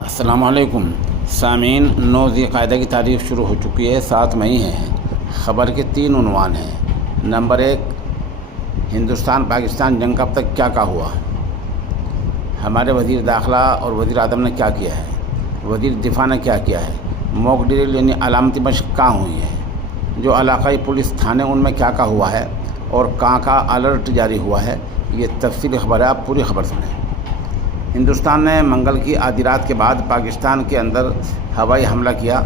السلام علیکم سامعین، 9 ذی القعدہ کی تاریخ شروع ہو چکی ہے، 7 مئی ہے۔ خبر کے 3 عنوان ہیں۔ نمبر 1، ہندوستان پاکستان جنگ کا اب تک کیا ہوا؟ ہمارے وزیر داخلہ اور وزیر اعظم نے کیا کیا ہے؟ وزیر دفاع نے کیا کیا ہے؟ موک ڈرل یعنی علامتی مشق کہاں ہوئی ہے؟ جو علاقائی پولیس تھانے ان میں کیا ہوا ہے اور کہاں الرٹ جاری ہوا ہے؟ یہ تفصیلی خبر ہے، آپ پوری خبر سنیں۔ ہندوستان نے منگل کی آدھی رات کے بعد پاکستان کے اندر ہوائی حملہ کیا۔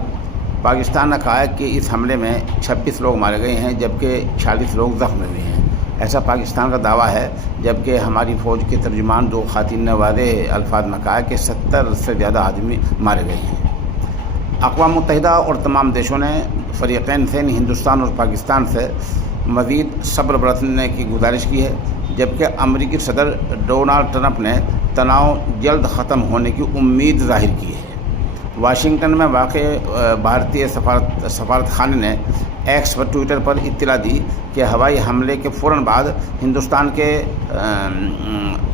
پاکستان نے کہا ہے کہ اس حملے میں 26 لوگ مارے گئے ہیں جبکہ 46 لوگ زخمی ہوئے ہیں، ایسا پاکستان کا دعویٰ ہے، جبکہ ہماری فوج کے ترجمان 2 خواتین نے واضح الفاظ میں کہا کہ 70 سے زیادہ آدمی مارے گئے ہیں۔ اقوام متحدہ اور تمام دیشوں نے فریقین سے ہندوستان اور پاکستان سے مزید صبر برتنے کی گزارش کی ہے، جبکہ امریکی صدر ڈونلڈ ٹرمپ نے تناؤ جلد ختم ہونے کی امید ظاہر کی ہے۔ واشنگٹن میں واقع بھارتی سفارت خانے نے ایکس پر ٹویٹر پر اطلاع دی کہ ہوائی حملے کے فوراً بعد ہندوستان کے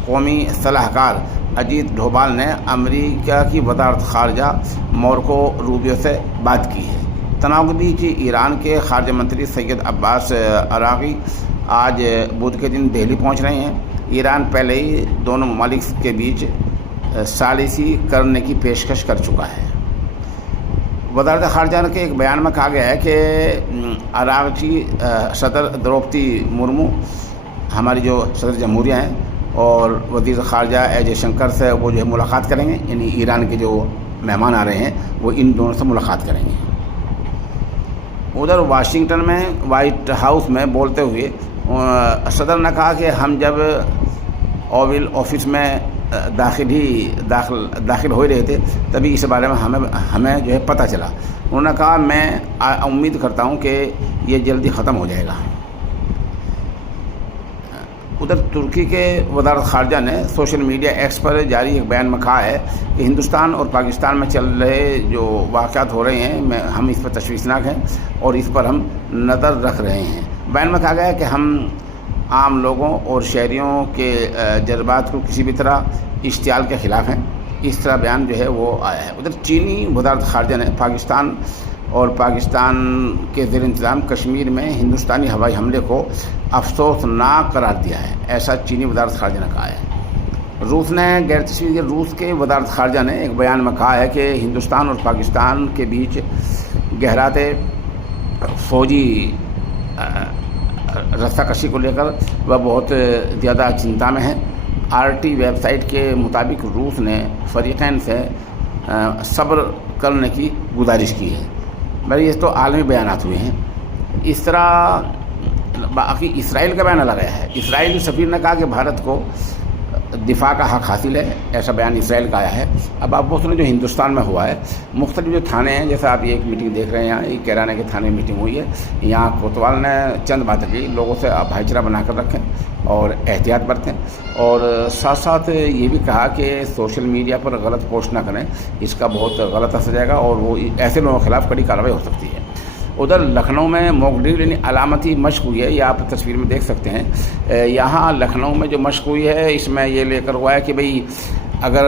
قومی صلاح کار اجیت ڈوبھال نے امریکہ کی وزارت خارجہ مارکو روبیو سے بات کی ہے۔ تناؤ کے بیچ ایران کے خارجہ منتری سید عباس عراقی آج بدھ کے دن دہلی پہنچ رہے ہیں۔ ایران پہلے ہی دونوں ممالک کے بیچ ثالثی کرنے کی پیشکش کر چکا ہے۔ وزارت خارجہ کے ایک بیان میں کہا گیا ہے کہ عراقی صدر دروپدی مرمو، ہماری جو صدر جمہوریہ ہیں، اور وزیر خارجہ جے شنکر سے وہ ملاقات کریں گے، یعنی ایران کے جو مہمان آ رہے ہیں وہ ان دونوں سے ملاقات کریں گے۔ ادھر واشنگٹن میں وائٹ ہاؤس میں بولتے ہوئے صدر نے کہا کہ ہم جب اوول آفس میں داخل ہو رہے تھے تبھی اس بارے میں ہمیں پتہ چلا۔ انہوں نے کہا میں امید کرتا ہوں کہ یہ جلدی ختم ہو جائے گا۔ ادھر ترکی کے وزارت خارجہ نے سوشل میڈیا ایکس پر جاری ایک بیان میں کہا ہے کہ ہندوستان اور پاکستان میں چل رہے جو واقعات ہو رہے ہیں ہم اس پر تشویشناک ہیں اور اس پر ہم نظر رکھ رہے ہیں۔ بیان میں کہا گیا ہے کہ ہم عام لوگوں اور شہریوں کے جذبات کو کسی بھی طرح اشتعال کے خلاف ہیں، اس طرح بیان وہ آیا ہے۔ ادھر چینی وزارت خارجہ نے پاکستان کے زیر انتظام کشمیر میں ہندوستانی ہوائی حملے کو افسوسناک قرار دیا ہے، ایسا چینی وزارت خارجہ نے کہا ہے۔ روس کے وزارت خارجہ نے ایک بیان میں کہا ہے کہ ہندوستان اور پاکستان کے بیچ گہراتے فوجی رستہ کشی کو لے کر وہ بہت زیادہ چنتا میں ہیں۔ RT ویب سائٹ کے مطابق روس نے فریقین سے صبر کرنے کی گزارش کی ہے۔ بھائی یہ تو عالمی بیانات ہوئے ہیں۔ اس طرح باقی اسرائیل کا بیان الگ آیا ہے۔ اسرائیلی سفیر نے کہا کہ بھارت کو دفاع کا حق حاصل ہے، ایسا بیان اسرائیل کا آیا ہے۔ اب آپ وہ سنیں جو ہندوستان میں ہوا ہے، مختلف جو تھانے ہیں، جیسے آپ یہ ایک میٹنگ دیکھ رہے ہیں، یہاں یہ کیرانے کے تھانے میں میٹنگ ہوئی ہے۔ یہاں کوتوال نے چند باتیں کی، لوگوں سے آپ بھائی چارہ بنا کر رکھیں اور احتیاط برتیں، اور ساتھ ساتھ یہ بھی کہا کہ سوشل میڈیا پر غلط پوسٹ نہ کریں، اس کا بہت غلط اثر جائے گا اور وہ ایسے لوگوں کے خلاف کڑی کارروائی ہو سکتی ہے۔ ادھر لکھنؤ میں موک ڈرل یعنی علامتی مشق ہوئی ہے، یہ آپ تصویر میں دیکھ سکتے ہیں۔ یہاں لکھنؤ میں جو مشق ہوئی ہے اس میں یہ لے کر ہوا ہے کہ بھئی اگر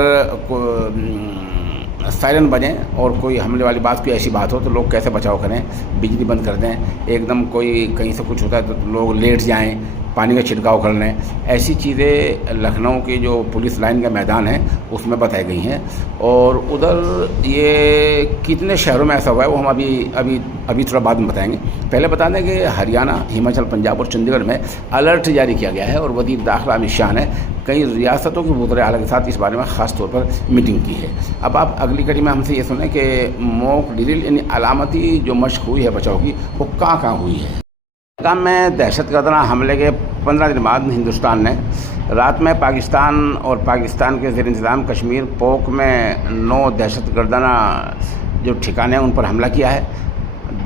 سائرن بجیں اور کوئی حملے والی بات، کوئی ایسی بات ہو تو لوگ کیسے بچاؤ کریں، بجلی بند کر دیں، ایک دم کوئی کہیں سے کچھ ہوتا ہے تو لوگ لیٹ جائیں، پانی کا چھڑکاؤ کر لیں، ایسی چیزیں لکھنؤ کی جو پولیس لائن کا میدان ہے اس میں بتائی گئی ہیں۔ اور ادھر یہ کتنے شہروں میں ایسا ہوا ہے وہ ہم ابھی تھوڑا بعد میں بتائیں گے۔ پہلے بتا دیں کہ ہریانہ، ہماچل، پنجاب اور چنڈی گڑھ میں الرٹ جاری کیا گیا ہے اور وزیر داخلہ امت شاہ نے کئی ریاستوں کے وزراء اعلیٰ کے ساتھ اس بارے میں خاص طور پر میٹنگ کی ہے۔ اب آپ اگلی کڑی میں ہم سے یہ سنیں کہ موک ڈرل یعنی علامتی جو مشق ہوئی ہے بچاؤ کی وہ کہاں ہوئی ہے۔ پہلگام میں دہشت گردانہ حملے کے 15 دن بعد ہندوستان نے رات میں پاکستان کے زیر انتظام کشمیر پوک میں 9 دہشت گردانہ جو ٹھکانے ہیں ان پر حملہ کیا ہے۔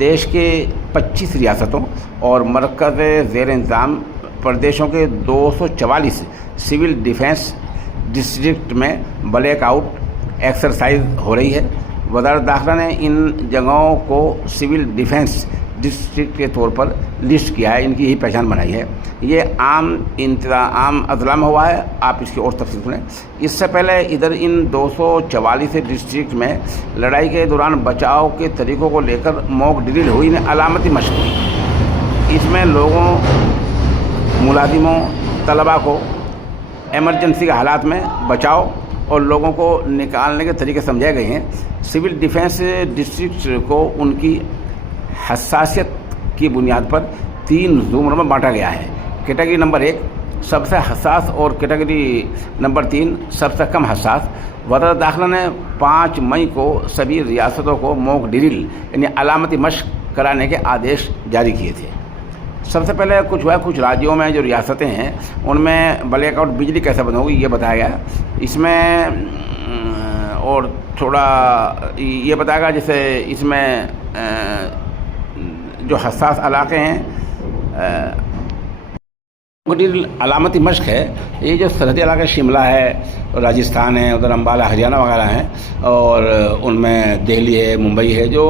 دیش کے 25 ریاستوں اور مرکز زیر انتظام پردیشوں کے 244 سول ڈیفنس ڈسٹرکٹ میں بلیک آؤٹ ایکسرسائز ہو رہی ہے۔ وزارت داخلہ نے ان جگہوں کو سول ڈیفنس ڈسٹرکٹ کے طور پر لسٹ کیا ہے، ان کی یہی پہچان بنائی ہے۔ یہ عام اضلاع میں ہوا ہے، آپ اس کی اور تفصیل سنیں۔ اس سے پہلے ادھر ان 244 ڈسٹرکٹ میں لڑائی کے دوران بچاؤ کے طریقوں کو لے کر موک ڈرل ہوئی، علامتی مشق ہوئی۔ اس میں لوگوں، ملازموں، طلباء کو ایمرجنسی کے حالات میں بچاؤ اور لوگوں کو نکالنے کے طریقے سمجھائے گئے ہیں۔ سول ڈیفنس ڈسٹرکٹ کو ان کی حساسیت کی بنیاد پر 3 زمروں میں بانٹا گیا ہے۔ کیٹیگری نمبر 1 سب سے حساس اور کیٹیگری نمبر 3 سب سے کم حساس۔ وزارت داخلہ نے 5 مئی کو سبھی ریاستوں کو موک ڈرل یعنی علامتی مشق کرانے کے آدیش جاری کیے تھے۔ سب سے پہلے کچھ راجیوں میں جو ریاستیں ہیں ان میں بلیک آؤٹ بجلی کیسے بند ہوگی یہ بتایا گیا۔ اس میں اور تھوڑا یہ بتایا گا جیسے اس میں جو حساس علاقے ہیں علامتی مشق ہے، یہ جو سرحدی علاقے شملہ ہے، راجستھان ہے، ادھر امبالہ ہریانہ وغیرہ ہیں، اور ان میں دہلی ہے، ممبئی ہے، جو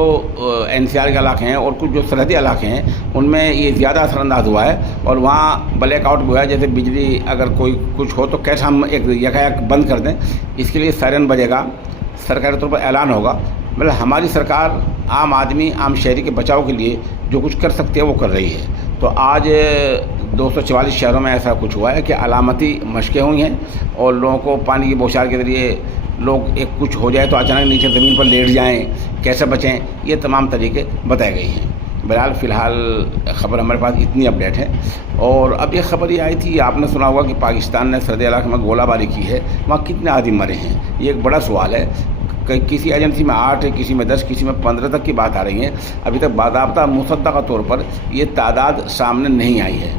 NCR کے علاقے ہیں، اور کچھ جو سرحدی علاقے ہیں ان میں یہ زیادہ اثر انداز ہوا ہے، اور وہاں بلیک آؤٹ ہوا ہے۔ جیسے بجلی اگر کوئی کچھ ہو تو کیسے ہم ایک یکایک بند کر دیں، اس کے لیے سائرن بجے گا، سرکاری طور پر اعلان ہوگا۔ مطلب ہماری سرکار عام آدمی، عام شہری کے بچاؤ کے لیے جو کچھ کر سکتی ہے وہ کر رہی ہے۔ تو آج 244 شہروں میں ایسا کچھ ہوا ہے کہ علامتی مشقیں ہوئی ہیں، اور لوگوں کو پانی کی بوچھار کے ذریعے لوگ ایک کچھ ہو جائے تو اچانک نیچے زمین پر لیٹ جائیں، کیسے بچیں، یہ تمام طریقے بتائے گئے ہیں۔ بہرحال فی الحال خبر ہمارے پاس اتنی اپڈیٹ ہے۔ اور اب یہ خبر یہ آئی تھی، آپ نے سنا ہوگا کہ پاکستان نے سرحدی علاقے میں گولہ باری کی ہے، وہاں کتنے آدمی مرے ہیں، یہ ایک بڑا سوال ہے۔ کسی ایجنسی میں 8 کسی میں 10 کسی میں 15 تک کی بات آ رہی ہے۔ ابھی تک باضابطہ مصدقہ طور پر یہ تعداد سامنے نہیں آئی ہے۔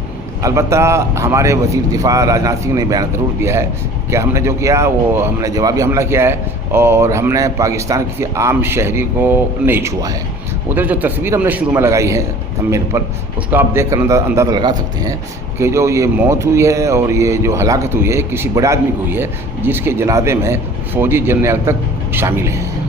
البتہ ہمارے وزیر دفاع راجناتھ سنگھ نے بیان ضرور دیا ہے کہ ہم نے جو کیا وہ ہم نے جوابی حملہ کیا ہے، اور ہم نے پاکستان کسی عام شہری کو نہیں چھوا ہے۔ ادھر جو تصویر ہم نے شروع میں لگائی ہے تھمبنیل پر، اس کو آپ دیکھ کر اندازہ لگا سکتے ہیں کہ جو یہ موت ہوئی ہے اور یہ جو ہلاکت ہوئی ہے کسی بڑے آدمی کو ہوئی ہے، جس کے جنازے میں فوجی جرنیل تک شامل ہیں۔